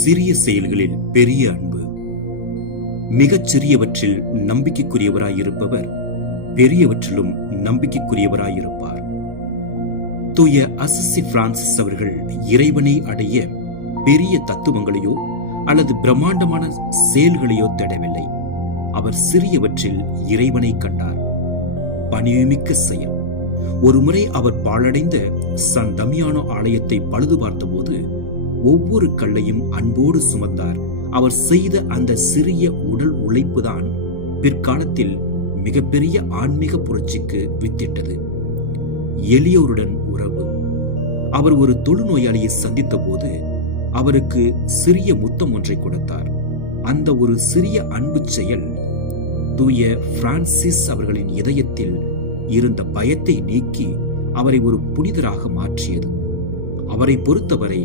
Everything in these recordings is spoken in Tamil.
சிறிய செயல்களில் பெரிய அன்பு. மிகச் சிறியவற்றில் நம்பிக்கைக்குரியவராயிருப்பவர் பெரியவற்றிலும் நம்பிக்கைக்குரியவராயிருப்பார். தூய அசிசி பிரான்சிஸ் அவர்கள் இறைவனை அடைய பெரிய தத்துவங்களையோ அல்லது பிரம்மாண்டமான செயல்களையோ தேடவில்லை. அவர் சிறியவற்றில் இறைவனை கண்டார். பணிவுமிக்க செயல். ஒருமுறை அவர் பாழடைந்த சான் தமியானோ ஆலயத்தை பழுது பார்த்தபோது ஒவ்வொரு கல்லையும் அன்போடு சுமந்தார். அவர் செய்த அந்த சிறிய உடல் உழைப்புதான் பிற்காலத்தில் மிகப்பெரிய ஆன்மீக புரட்சிக்கு வித்திட்டது. எளியோருடன் உறவு. அவர் ஒரு தொழுநோயாளியை சந்தித்த போது அவருக்கு சிறிய முத்தம் ஒன்றை கொடுத்தார். அந்த ஒரு சிறிய அன்பு செயல் தூய பிரான்சிஸ் அவர்களின் இதயத்தில் இருந்த பயத்தை நீக்கி அவரை ஒரு புனிதராக மாற்றியது. அவரை பொறுத்தவரை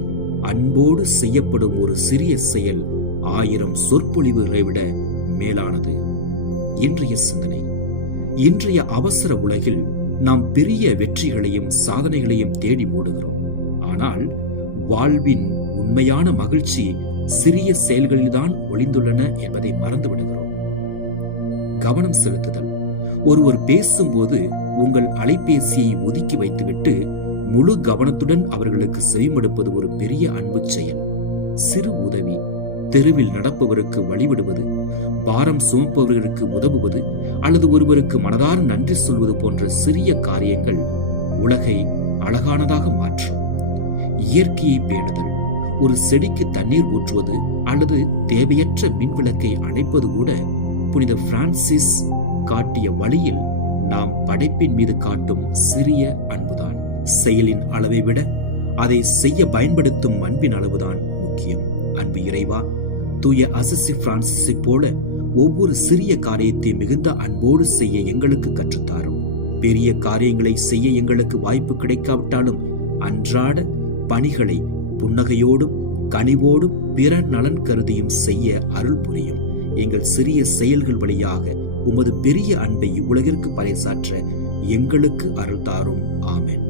அன்போடு செய்யப்படும் ஒரு சிறிய செயல் 1000 சொற்பொழிவுகளை விட மேலானது. இன்றைய சிந்தனை. இன்றைய அவசர உலகில் நாம் பெரிய வெற்றிகளையும் சாதனைகளையும் தேடி ஓடுகிறோம். ஆனால் வாழ்வின் உண்மையான மகிழ்ச்சி சிறிய செயல்களில்தான் ஒளிந்துள்ளன என்பதை மறந்து விடுகிறோம். கவனம் செலுத்துதல். ஒருவர் பேசும்போது உங்கள் அலைபேசியை ஒதுக்கி வைத்துவிட்டு முழு கவனத்துடன் அவர்களுக்கு செவிமடுப்பது ஒரு பெரிய அன்பு செயல். சிறு உதவி. தெருவில் நடப்பவருக்கு வழிவிடுவது, பாரம் சுமப்பவர்களுக்கு உதவுவது அல்லது ஒருவருக்கு மனதார நன்றி சொல்வது போன்ற சிறிய காரியங்கள் உலகை அழகானதாக மாற்றும். இயற்கையை பேணுதல். ஒரு செடிக்கு தண்ணீர் ஊற்றுவது அல்லது தேவையற்ற மின்விளக்கை அணைப்பது கூட புனித பிரான்சிஸ் காட்டிய வழியில் நாம் படைப்பின் மீது காட்டும் சிறிய அன்புதான். செயலின் அளவை விட அதை செய்ய பயன்படுத்தும் அன்பின் அளவுதான் முக்கியம். அன்பு இறைவா, தூய அசிசி பிரான்சிஸை போல ஒவ்வொரு சிறிய காரியத்தை மிகுந்த அன்போடு செய்ய எங்களுக்கு கற்றுத்தாரும். பெரிய காரியங்களை செய்ய எங்களுக்கு வாய்ப்பு கிடைக்காவிட்டாலும் அன்றாட பணிகளை புன்னகையோடும் கனிவோடும் பிற நலன் கருதியும் செய்ய அருள் புரியும். எங்கள் சிறிய செயல்கள் வழியாக உமது பெரிய அன்பை இவ்வுலகிற்கு பறைசாற்ற எங்களுக்கு அருள் தாரும். ஆமென்.